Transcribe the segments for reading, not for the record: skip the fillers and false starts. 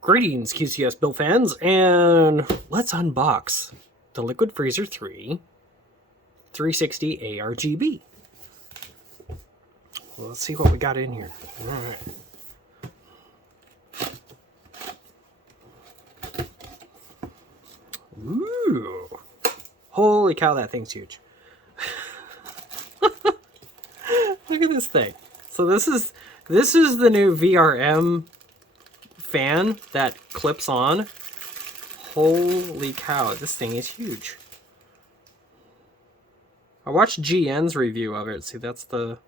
Greetings, QCS build fans, and let's unbox the Liquid Freezer 3 360 A-RGB. Well, let's see what we got in here. All right. Ooh. Holy cow, that thing's huge. Look at this thing. So this is the new VRM fan that clips on. Holy cow, this thing is huge. I watched GN's review of it. See, that's the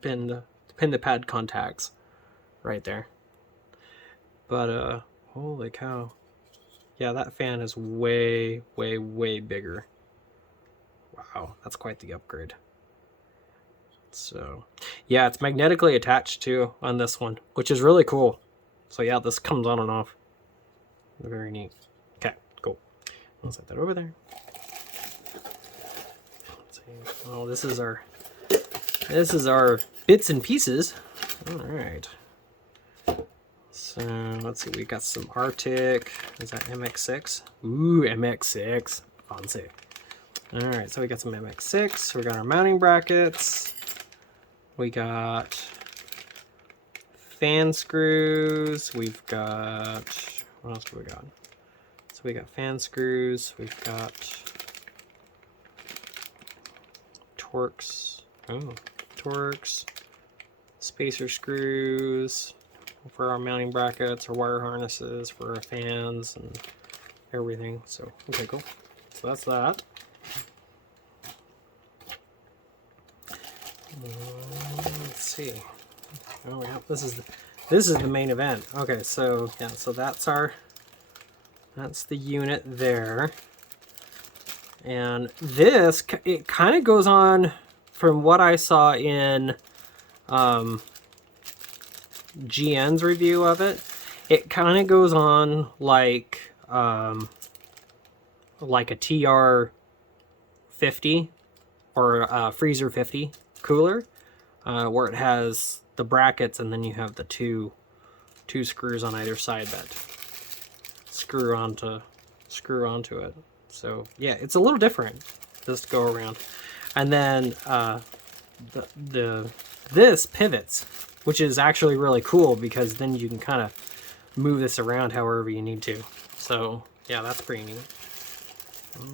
pin to pad contacts right there. But holy cow. Yeah, that fan is way bigger. Wow, that's quite the upgrade. So, yeah, it's magnetically attached too on this one, which is really cool. So yeah, this comes on and off. Very neat. Okay, cool. I'll set that over there. Let's see. Oh, this is our bits and pieces. All right. So let's see. We got some Arctic. Is that MX6? Ooh, MX6. Fancy. All right. So we got some MX6. We got our mounting brackets. We got fan screws. We've got, what else do we got? So we got fan screws. We've got Torx. Oh, Torx. Spacer screws for our mounting brackets, our wire harnesses for our fans and everything. So, okay, cool. So that's that. Let's see. Oh yeah, this is the main event. Okay, so yeah, so that's the unit there, and this, it kind of goes on from what I saw in GN's review of it. It kind of goes on like a TR 50 or a Freezer 50 cooler, where it has the brackets and then you have the two screws on either side that screw onto it. So yeah, it's a little different this go around. And then this pivots, which is actually really cool because then you can kind of move this around however you need to. So yeah, that's pretty neat.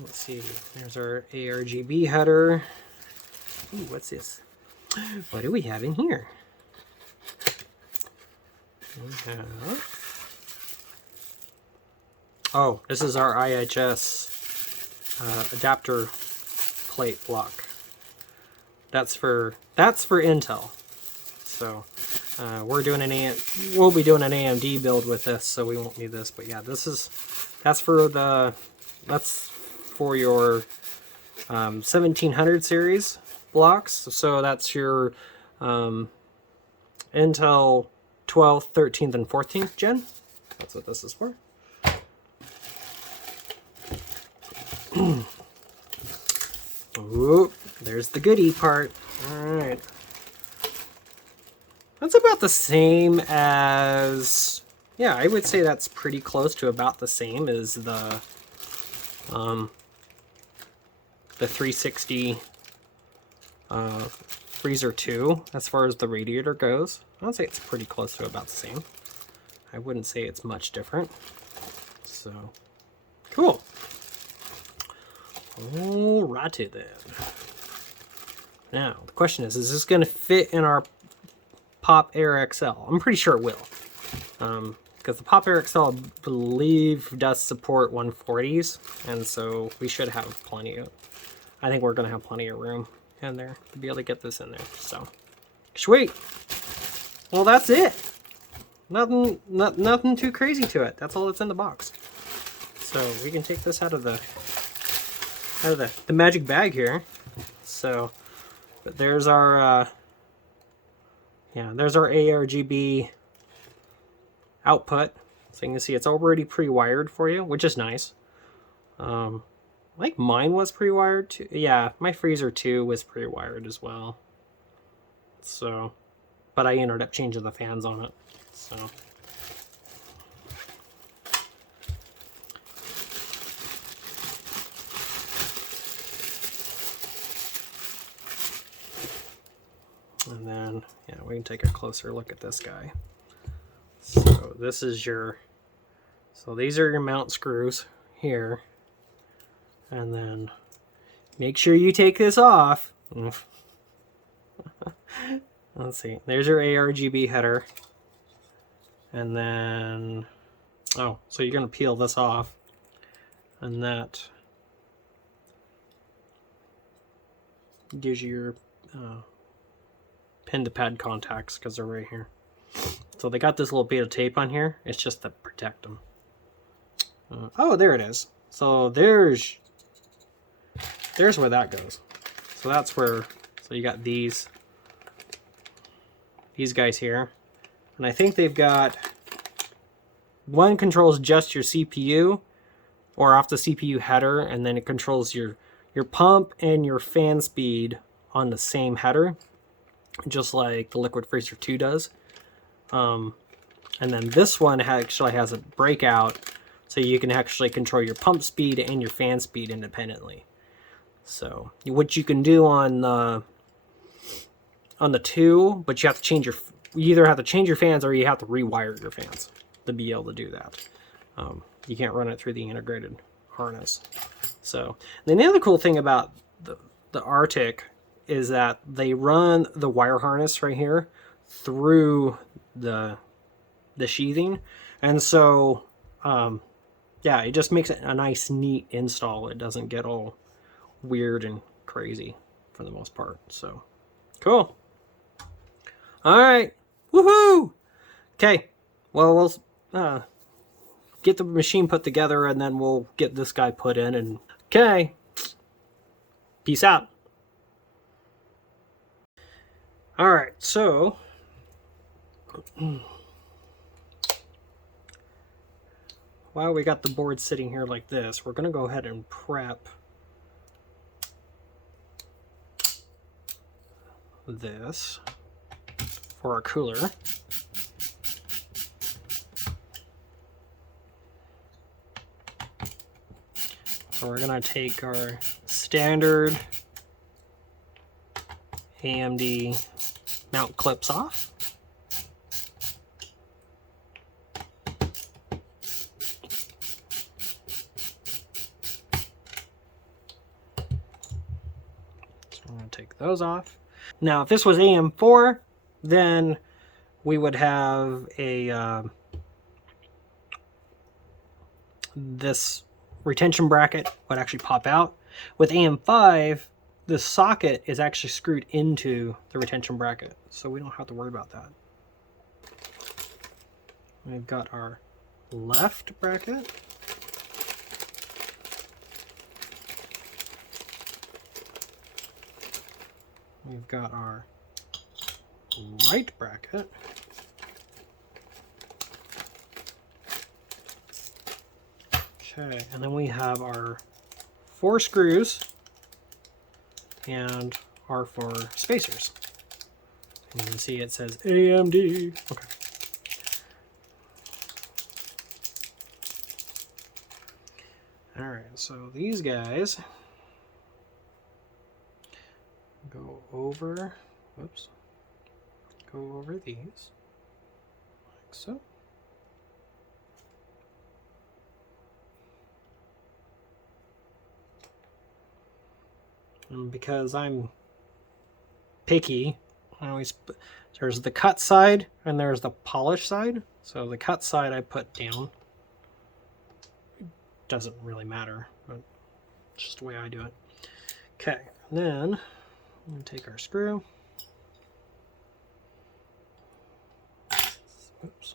Let's see, there's our A-RGB header. Ooh, what's this? What do we have in here? We have... Oh, this is our IHS adapter plate block. That's for Intel. So we'll be doing an AMD build with this, so we won't need this. But yeah, that's for your 1700 series blocks. So that's your Intel 12th, 13th, and 14th gen. That's what this is for. Ooh, there's the goodie part. All right. That's about the same as, yeah, I would say that's pretty close to about the same as the 360 Freezer 2 as far as the radiator goes. I would say it's pretty close to about the same. I wouldn't say it's much different. So, cool. Alrighty then. Now, the question is this going to fit in our Pop Air XL? I'm pretty sure it will. Because the Pop Air XL, I believe, does support 140s, and so we should have plenty of, I think we're going to have plenty of room in there to be able to get this in there. So, sweet. Well, that's it. Nothing too crazy to it. That's all that's in the box. So we can take this out of the magic bag here. So, but there's our there's our A-RGB output. So you can see it's already pre-wired for you, which is nice. Like mine was pre-wired too. Yeah, my Freezer 2 was pre-wired as well. So, but I ended up changing the fans on it. So, can take a closer look at this guy. So this is your, so these are your mount screws here. And then make sure you take this off. Let's see, there's your A-RGB header. And then, oh, so you're gonna peel this off. And that gives you your pin to pad contacts, because they're right here. So they got this little bit of tape on here. It's just to protect them. Oh, there it is. So there's where that goes. So that's where, so you got these guys here. And I think they've got, one controls just your CPU or off the CPU header, and then it controls your pump and your fan speed on the same header, just like the Liquid Freezer 2 does. And then this one actually has a breakout, so you can actually control your pump speed and your fan speed independently. So what you can do on the 2, but you have to change your, you either have to change your fans or you have to rewire your fans to be able to do that. You can't run it through the integrated harness. So then the other cool thing about the Arctic is that they run the wire harness right here through the sheathing, and so yeah, it just makes it a nice, neat install. It doesn't get all weird and crazy for the most part. So cool. All right, woohoo! Okay, well, we'll get the machine put together, and then we'll get this guy put in. And okay, peace out. All right, so while we got the board sitting here like this, we're gonna go ahead and prep this for our cooler. So we're gonna take our standard AMD mount clips off. So I'm gonna take those off. Now, if this was AM4, then we would have a this retention bracket would actually pop out. With AM5, the socket is actually screwed into the retention bracket, so we don't have to worry about that. We've got our left bracket. We've got our right bracket. Okay, and then we have our 4 screws and our 4 spacers. And you can see it says AMD. Okay. All right, so these guys go over, whoops, go over these, like so. And because I'm picky, I always put, there's the cut side and there's the polish side. So the cut side I put down. It doesn't really matter, but it's just the way I do it. Okay, then I'm going to take our screw. Oops.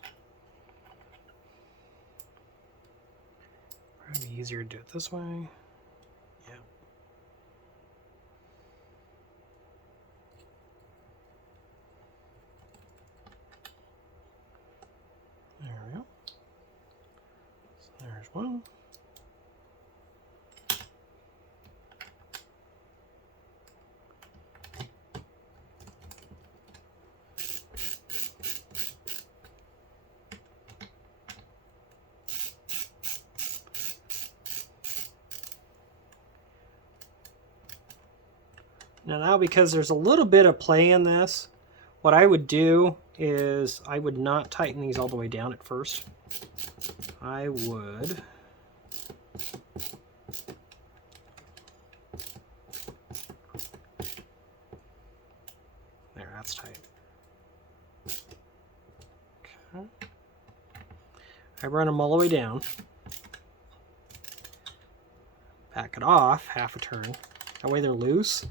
Probably easier to do it this way. Yeah. There we go. So there's one. Now because there's a little bit of play in this, what I would do is I would not tighten these all the way down at first. I would there, that's tight. Okay. I run them all the way down. Back it off half a turn. That way they're loose.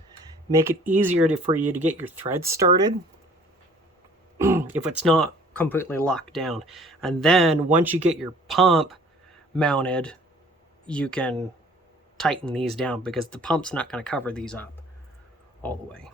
Make it easier for you to get your threads started if it's not completely locked down. And then once you get your pump mounted, you can tighten these down because the pump's not going to cover these up all the way.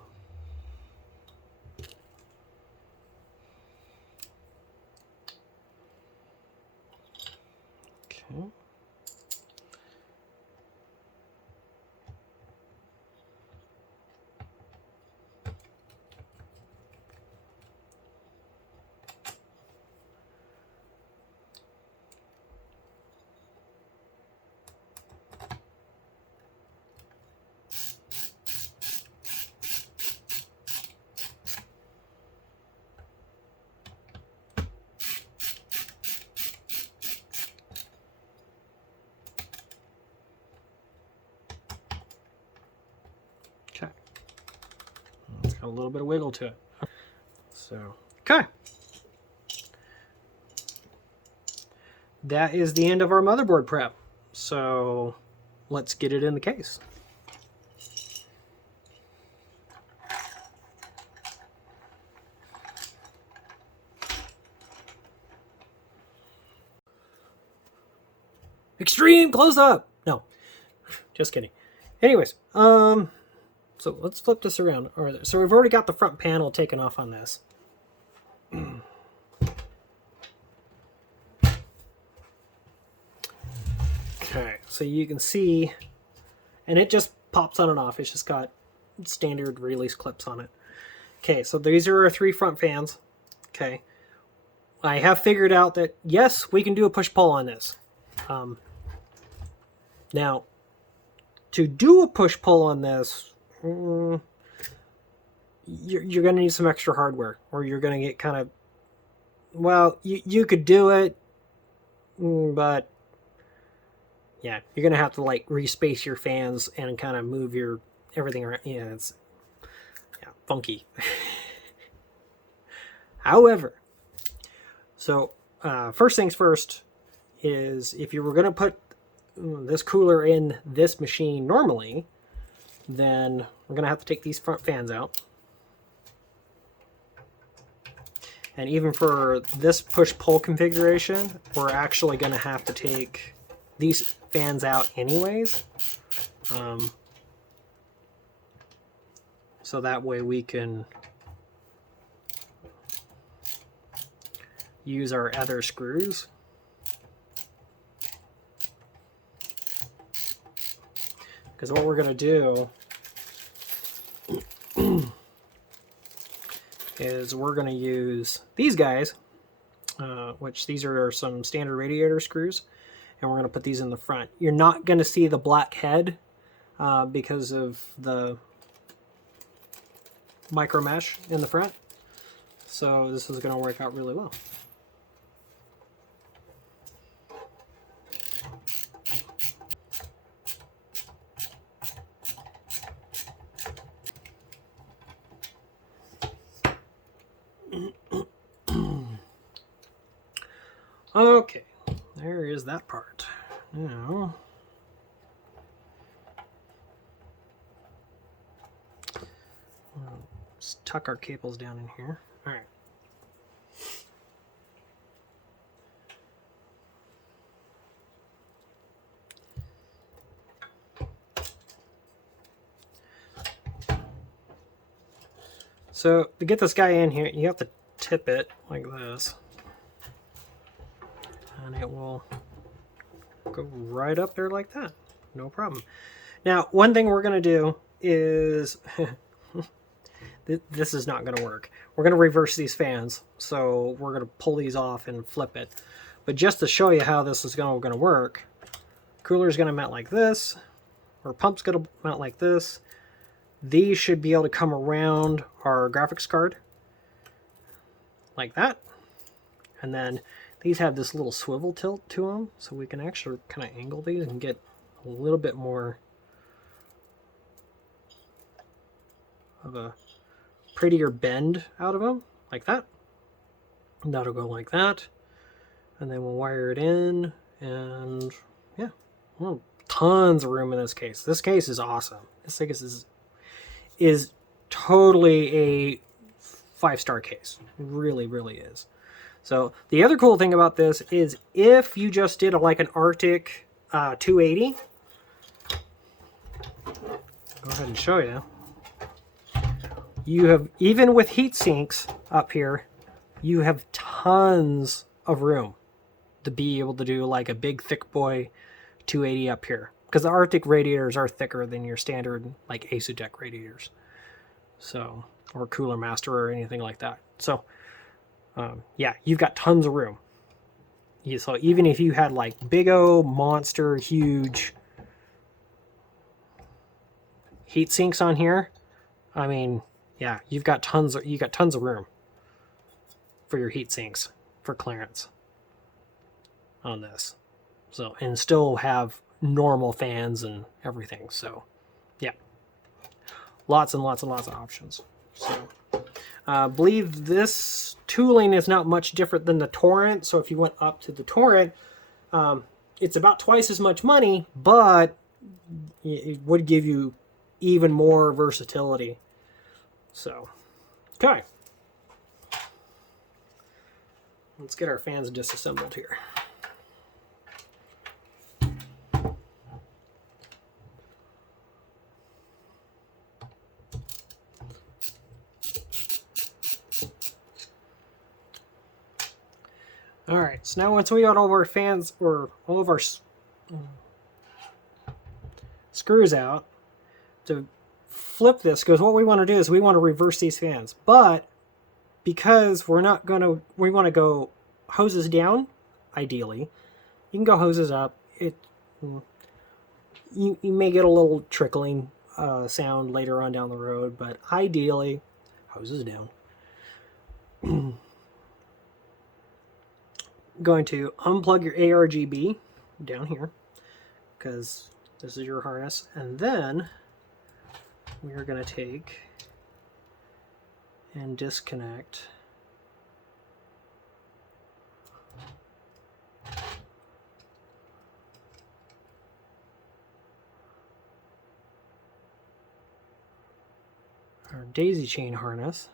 Okay. It's got a little bit of wiggle to it. So, okay. That is the end of our motherboard prep. So, let's get it in the case. Extreme close up. No, just kidding. Anyways, so let's flip this around. All right, so we've already got the front panel taken off on this. Okay, so you can see, and it just pops on and off. It's just got standard release clips on it. Okay, so these are our 3 front fans. Okay, I have figured out that yes, we can do a push-pull on this. Now, to do a push-pull on this, you're going to need some extra hardware, or you're going to get kind of, well, you could do it, but yeah, you're going to have to like respace your fans and kind of move your everything around. Yeah, it's funky. However, so first things first is if you were going to put this cooler in this machine normally, then we're going to have to take these front fans out. And even for this push-pull configuration, we're actually going to have to take these fans out anyways. So that way we can use our other screws. Because what we're going to do is we're going to use these guys, which these are some standard radiator screws, and we're going to put these in the front. You're not going to see the black head because of the micro mesh in the front. So this is going to work out really well. Okay, there is that part. Now, let's tuck our cables down in here. All right. So to get this guy in here, you have to tip it like this. And it will go right up there like that. No problem. Now, one thing we're going to do is... this is not going to work. We're going to reverse these fans. So we're going to pull these off and flip it. But just to show you how this is going to work, cooler is going to mount like this. Our pump's going to mount like this. These should be able to come around our graphics card. like that. And then these have this little swivel tilt to them, so we can actually kind of angle these and get a little bit more of a prettier bend out of them, like that. And that'll go like that. And then we'll wire it in, and yeah, well, tons of room in this case. This case is awesome. This case is totally a 5-star case. It really, really is. So the other cool thing about this is if you just did like an Arctic 280, go ahead and show you. You have, even with heat sinks up here, you have tons of room to be able to do like a big thick boy 280 up here, because the Arctic radiators are thicker than your standard like ASRock radiators, so, or Cooler Master or anything like that. So yeah, you've got tons of room. So even if you had like big O monster huge heat sinks on here, I mean, yeah, you got tons of room for your heat sinks for clearance on this. So, and still have normal fans and everything. So yeah, lots and lots and lots of options. So I believe this tooling is not much different than the Torrent. So if you went up to the Torrent, it's about twice as much money, but it would give you even more versatility. So, okay. Let's get our fans disassembled here. All right, so now once we got all of our fans, or all of our screws out, to flip this, because what we want to do is we want to reverse these fans. But because we want to go hoses down, ideally. You can go hoses up. You may get a little trickling sound later on down the road, but ideally, hoses down. Going to unplug your A-RGB down here, because this is your harness, and then we are going to take and disconnect our daisy chain harness.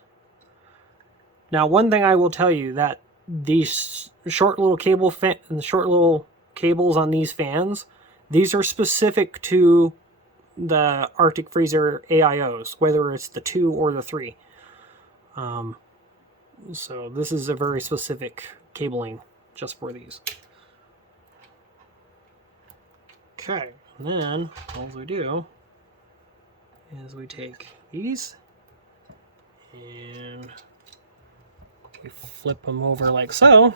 Now, one thing I will tell you, that these short little cables on these fans, these are specific to the Arctic Freezer AIOs, whether it's the 2 or the 3. So this is a very specific cabling just for these. Okay, and then all we do is we take these and we flip them over like so.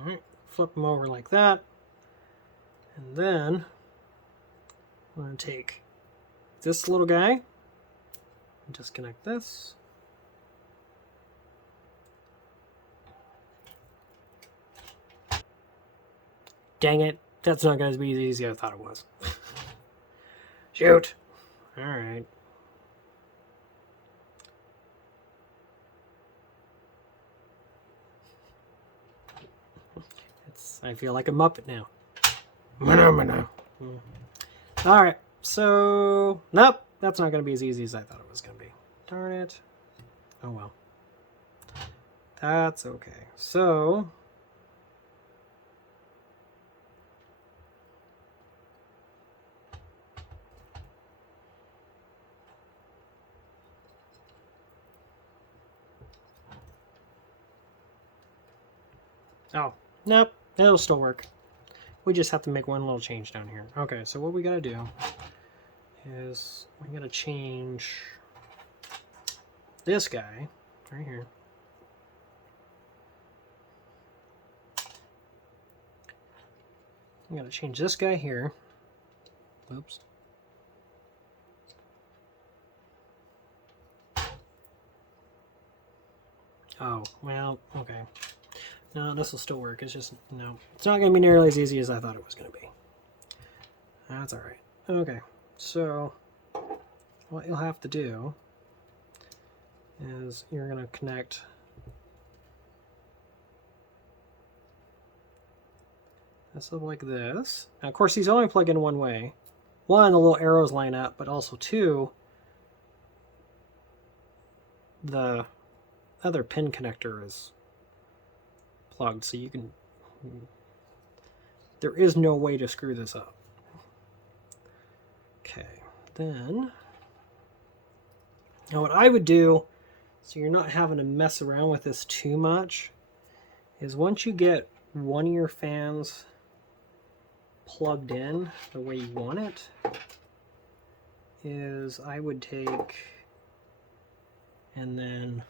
Alright, flip them over like that. And then I'm going to take this little guy and disconnect this. Dang it, that's not going to be as easy as I thought it was. Shoot. Alright. I feel like a Muppet now. Alright, so nope, that's not going to be as easy as I thought it was going to be. Darn it. Oh well. That's okay. So Oh, nope, it'll still work. We just have to make one little change down here. Okay, so what we gotta do is we gotta change this guy right here. I'm gonna change this guy here. Oops. Oh, well, okay. No, this will still work. It's just, no. It's not going to be nearly as easy as I thought it was going to be. That's alright. Okay, so what you'll have to do is you're going to connect this up like this. Now, of course, these only plug in one way. One, the little arrows line up, but also two, the other pin connector is plugged, so you can, there is no way to screw this up. Okay, then, now what I would do, so you're not having to mess around with this too much, is once you get one of your fans plugged in the way you want it, is I would take and then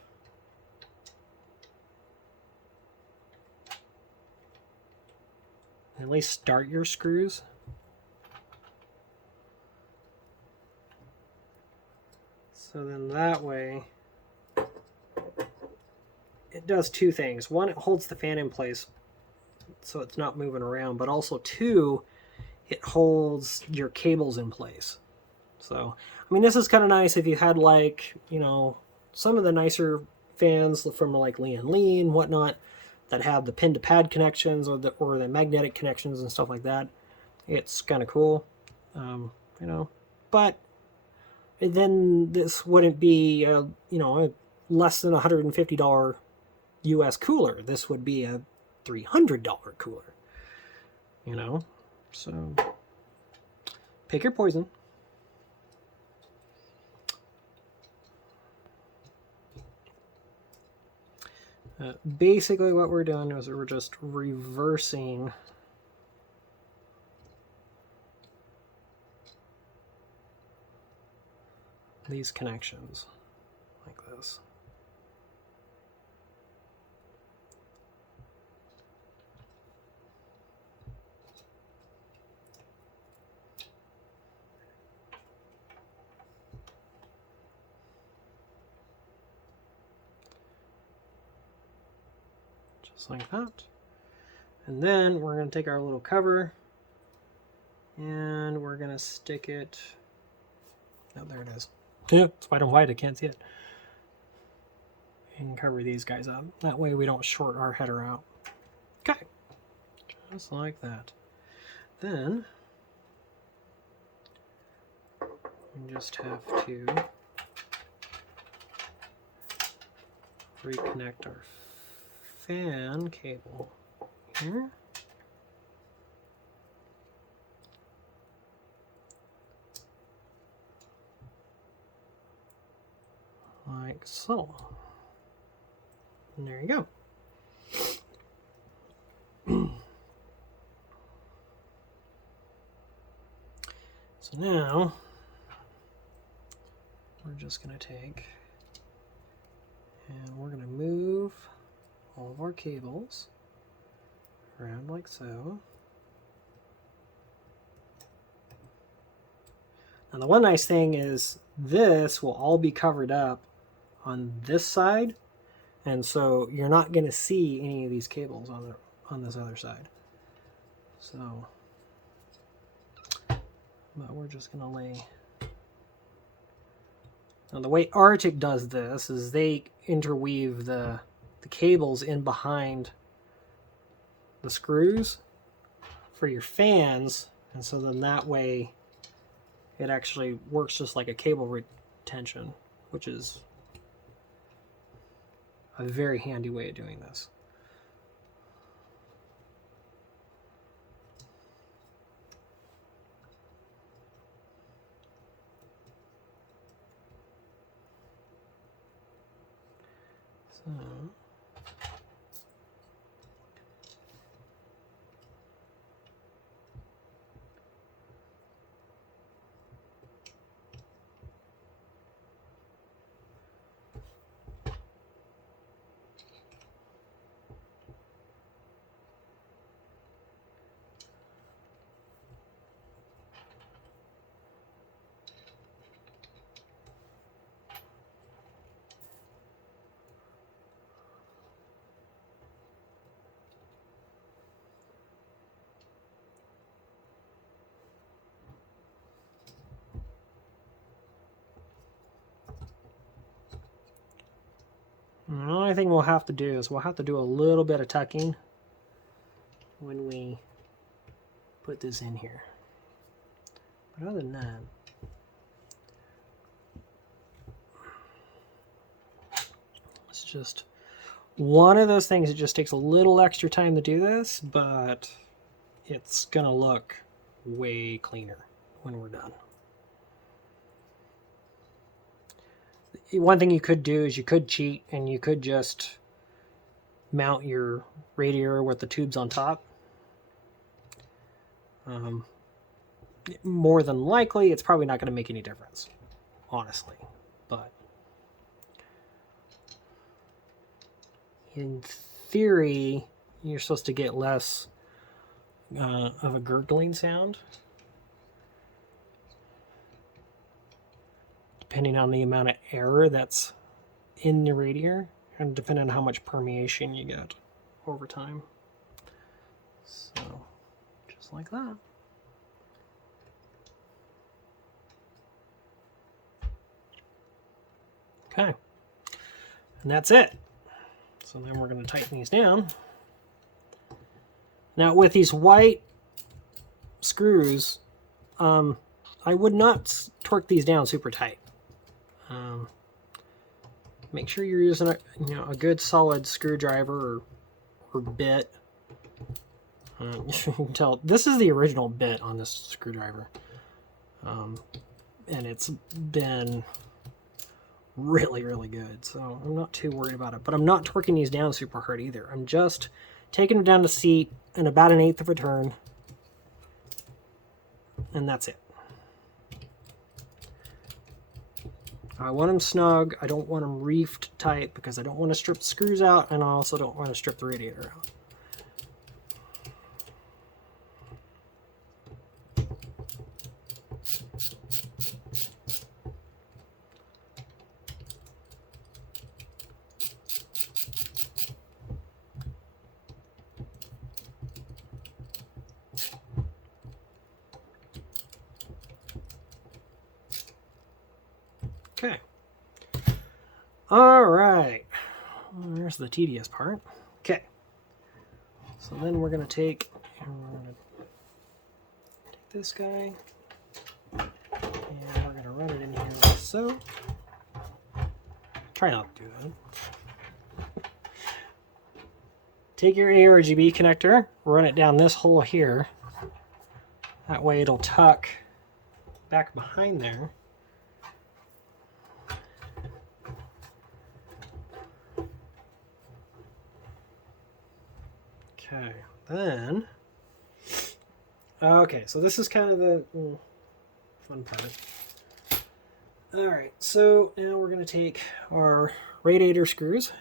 at least start your screws. So then that way it does two things. One, it holds the fan in place so it's not moving around, but also two, it holds your cables in place. So, I mean, this is kind of nice if you had, like, you know, some of the nicer fans from like Lee & Lee and whatnot that have the pin to pad connections or the magnetic connections and stuff like that. It's kind of cool, you know, but then this wouldn't be you know, a less than $150 US cooler. This would be a $300 cooler, you know, so pick your poison. Basically what we're doing is we're just reversing these connections like this. Just like that. And then we're going to take our little cover and we're going to stick it. Oh, there it is. Yeah, it's white and white. I can't see it. And cover these guys up. That way we don't short our header out. Okay. Just like that. Then we just have to reconnect our fan cable here. Like so. And there you go. So now we're just going to take and we're going to move all of our cables around like so. Now the one nice thing is this will all be covered up on this side, and so you're not going to see any of these cables on this other side. So, but we're just going to lay. Now the way Arctic does this is they interweave the cables in behind the screws for your fans, and so then that way it actually works just like a cable retention, which is a very handy way of doing this. So only thing we'll have to do is we'll have to do a little bit of tucking when we put this in here. But other than that, it's just one of those things. It just takes a little extra time to do this, but it's gonna look way cleaner when we're done. One thing you could do is you could cheat and you could just mount your radiator with the tubes on top. More than likely, it's probably not going to make any difference, honestly. But in theory, you're supposed to get less of a gurgling sound, depending on the amount of air that's in the radiator and depending on how much permeation you get over time. So, just like that. Okay, and that's it. So then we're going to tighten these down. Now with these white screws, I would not torque these down super tight. Make sure you're using a good solid screwdriver or bit. You can tell this is the original bit on this screwdriver, and it's been really, really good. So I'm not too worried about it. But I'm not torquing these down super hard either. I'm just taking them down the seat in about 1/8 of a turn, and that's it. I want them snug. I don't want them reefed tight because I don't want to strip the screws out, and I also don't want to strip the radiator out. Okay. All right. Well, there's the tedious part. Okay. So then we're going to take this guy and we're going to run it in here like so. Try not to do that. Take your A-RGB connector, run it down this hole here. That way it'll tuck back behind there. Okay, then, okay, so this is kind of the fun part. All right, so now we're going to take our radiator screws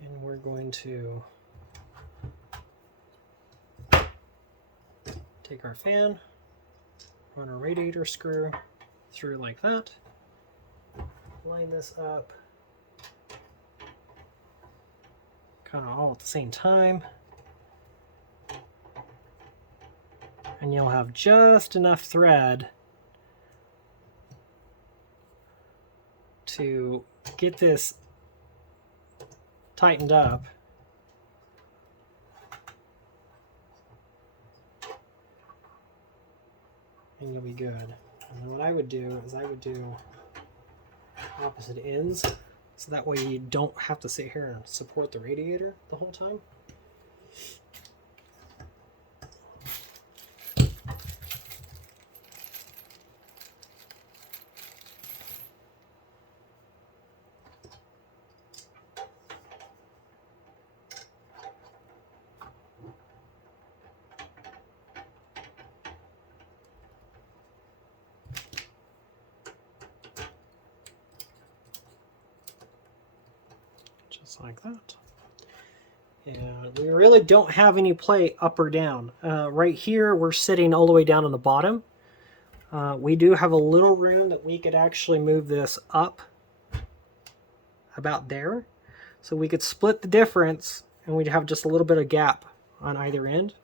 and we're going to take our fan, run our radiator screw through like that, line this up kind of all at the same time, and you'll have just enough thread to get this tightened up. And you'll be good. And then what I would do is I would do opposite ends, so that way you don't have to sit here and support the radiator the whole time. Like that. And we really don't have any play up or down. Right here we're sitting all the way down on the bottom. We do have a little room that we could actually move this up about there. So we could split the difference and we'd have just a little bit of gap on either end.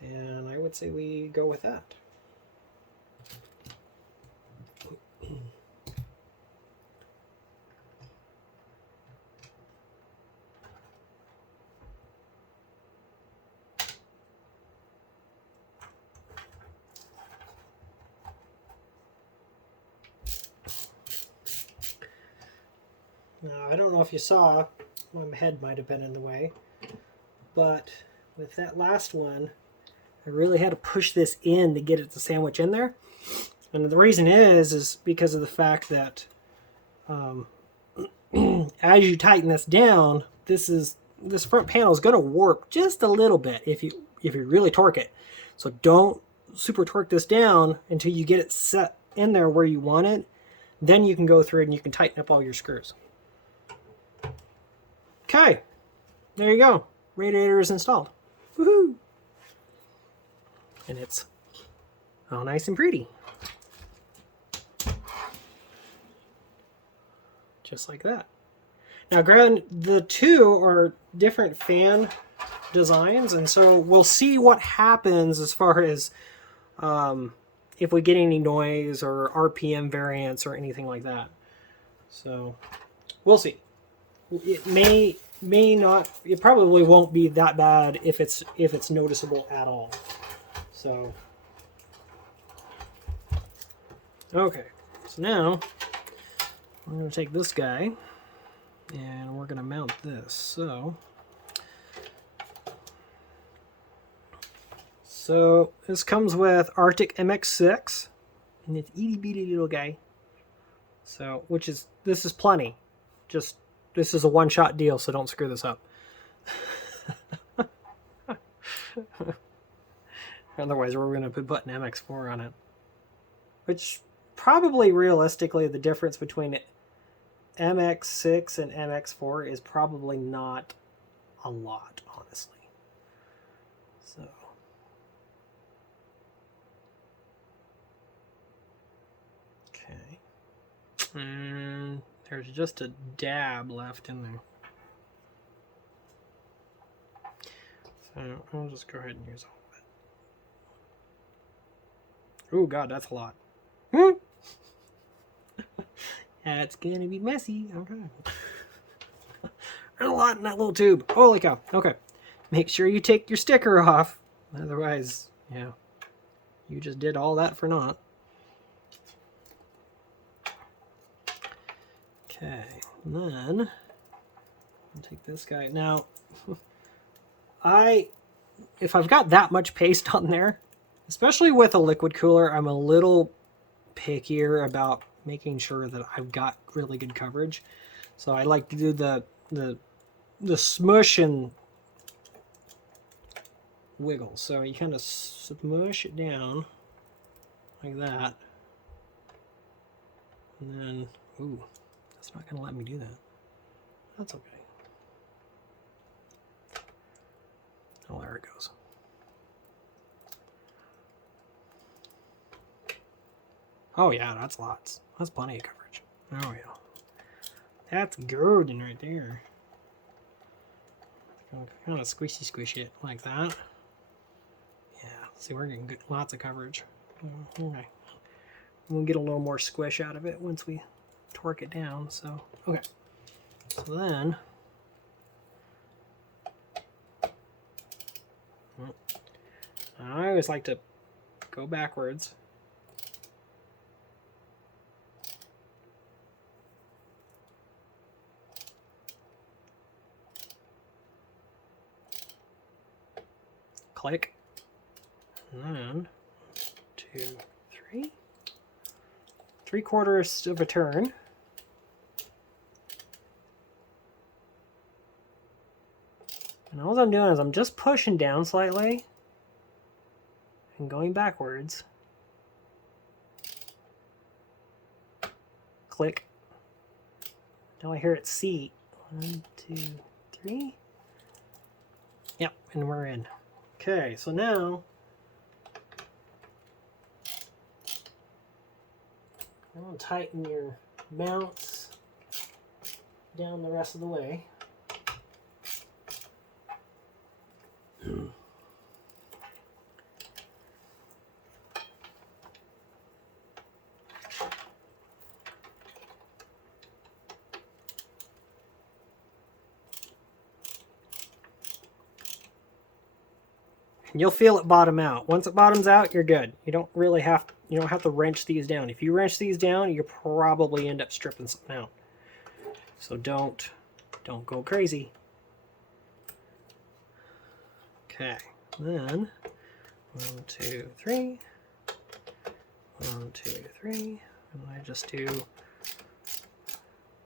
And I would say we go with that. Now, I don't know if you saw, my head might have been in the way, but with that last one, I really had to push this in to get it to sandwich in there. And the reason is because of the fact that as you tighten this down, this front panel is going to warp just a little bit if you really torque it. So don't super torque this down until you get it set in there where you want it. Then you can go through it and you can tighten up all your screws. Okay, there you go. Radiator is installed. Woohoo! And it's all nice and pretty. Just like that. Now, granted, the two are different fan designs, and so we'll see what happens as far as if we get any noise or RPM variance or anything like that. So we'll see. It may not. It probably won't be that bad if it's noticeable at all. So okay. So now we're going to take this guy and we're going to mount this. So this comes with Arctic MX6, and it's itty bitty little guy. So this is plenty. This is a one-shot deal, so don't screw this up. Otherwise, we're going to put an MX4 on it. Which probably realistically the difference between MX6 and MX4 is probably not a lot, honestly. So okay. And there's just a dab left in there. So I'll just go ahead and use all of it. Oh god, that's a lot. That's gonna be messy. Okay. There's a lot in that little tube. Holy cow. Okay. Make sure you take your sticker off. Otherwise, yeah, you just did all that for naught. Okay. And then I'll take this guy. Now, if I've got that much paste on there, especially with a liquid cooler, I'm a little pickier about making sure that I've got really good coverage. So I like to do the smush and wiggle. So you kind of smush it down like that. And then, ooh, that's not going to let me do that. That's okay. Oh, there it goes. Oh yeah, that's lots. That's plenty of coverage. Oh yeah. That's golden right there. Kind of squish it like that. Yeah, see, we're getting lots of coverage. Okay. We'll get a little more squish out of it once we torque it down. So, okay. So then, I always like to go backwards. Click. And then 2, 3. 3/4 of a turn. And all I'm doing is I'm just pushing down slightly and going backwards. Click. Now I hear it seat. 1, 2, 3. Yep, and we're in. Okay, so now I'm going to tighten your mounts down the rest of the way. You'll feel it bottom out. Once it bottoms out, you're good. You don't have to wrench these down. If you wrench these down, you probably end up stripping something out. So don't go crazy. Okay, then 1, 2, 3. 1, 2, 3. And I just do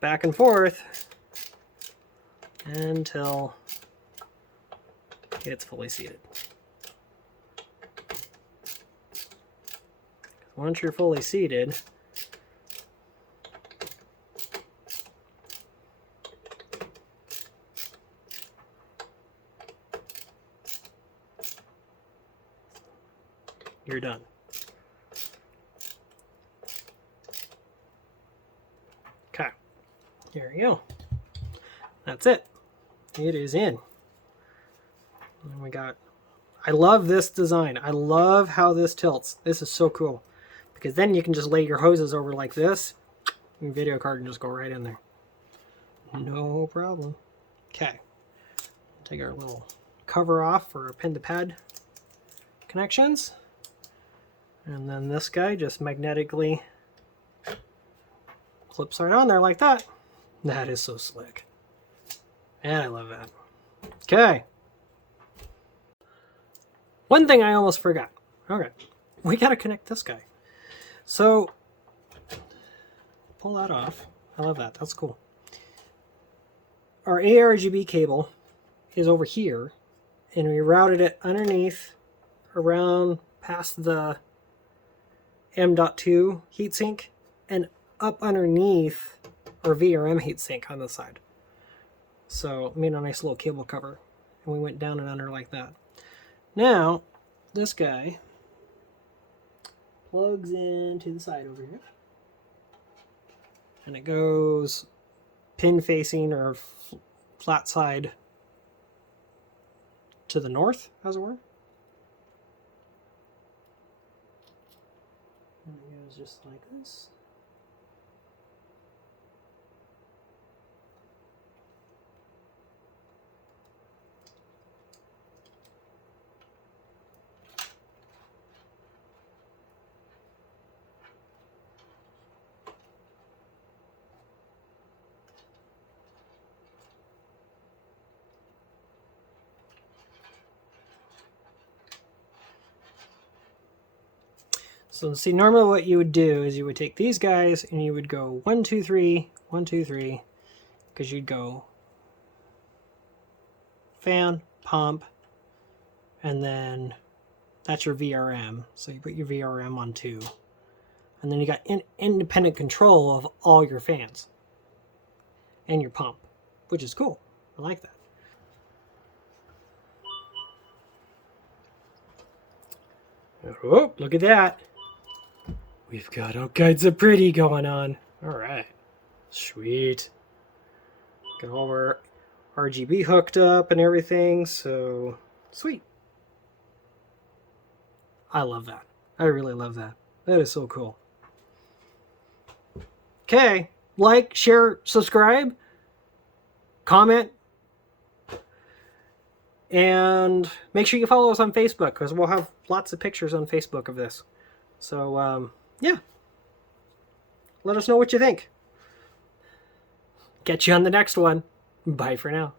back and forth until it's fully seated. Once you're fully seated, you're done. Okay, here you go. That's it. It is in. And we got, I love this design. I love how this tilts. This is so cool. Because then you can just lay your hoses over like this, and video card can just go right in there. No problem. Okay. Take our little cover off for our pin to pad connections. And then this guy just magnetically clips right on there like that. That is so slick. And I love that. Okay. One thing I almost forgot. Okay. We got to connect this guy. So, pull that off. I love that. That's cool. Our A-RGB cable is over here, and we routed it underneath, around past the M.2 heatsink, and up underneath our VRM heatsink on the side. So, made a nice little cable cover, and we went down and under like that. Now, this guy plugs into the side over here, and it goes pin facing or flat side to the north, as it were. And it goes just like this. So see, normally what you would do is you would take these guys and you would go 1, 2, 3, 1, 2, 3, because you'd go fan, pump, and then that's your VRM. So you put your VRM on 2. And then you got independent control of all your fans and your pump, which is cool. I like that. Oh, look at that. We've got all kinds of pretty going on. All right. Sweet. Got all our RGB hooked up and everything, so sweet. I love that. I really love that. That is so cool. Okay. Like, share, subscribe, comment, and make sure you follow us on Facebook, because we'll have lots of pictures on Facebook of this. So, yeah. Let us know what you think. Catch you on the next one. Bye for now.